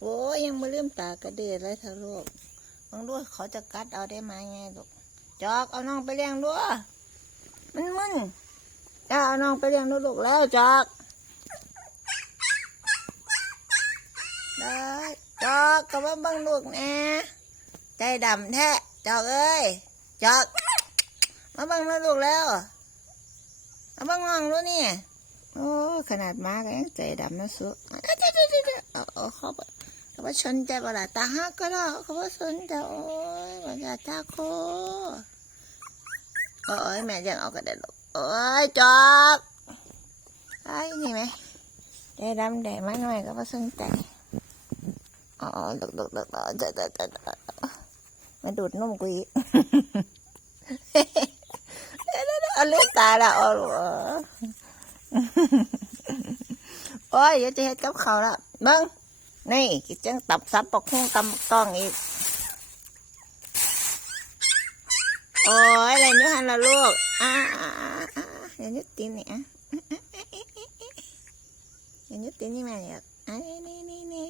โอ้ยยังไม่เริ่มตากระเดือเลยเธอะลูกบางด้วยเขาจะกัดเอาได้ไหมไงลูกจอกเอาน้องไปเลี้ยงด้วยมันมึนจะเอาน้องไปเลี้ยงด้วยลูกแล้วจอกได้จอกก็ว่าบังลูกแน่ใจดำแท้จอกเอ้ยจอกมาบังนะลูกแล้วมาบังน้องดูนี่โอ้ขนาดม้าก็ยังใจดำนะสุเอาเอาเอาเขาไป เขาว่าสนใจบ่ล่ะตาฮักก็ได้เขาว่าสนใจโอ้ยบ่อยากตาโคโอ้ยแม่ยังเอากระเด็นลูกโอ้ยจอกไอ้นี่ไหมใจดำแดดมาหน่อยก็ว่าสนใจอ๋อดกดกดกดจะจะจะมาดูดนมกูอีกเอาเลือดตาละอ๋อโอ้ยเดี๋ยวจะเฮ็ดกับเขาละเบิ้ง นี่กิจังตับซับปอกหุ้งตำบักต้องอีก โอ้ยอะไรนี่ฮันละลูก อ่าอ่าอ่าอ่าเดี๋ยวนิ้วตีนนี่อะอย่ายวนิ้วตีนนี่มาเนี่ยอะนี่นี่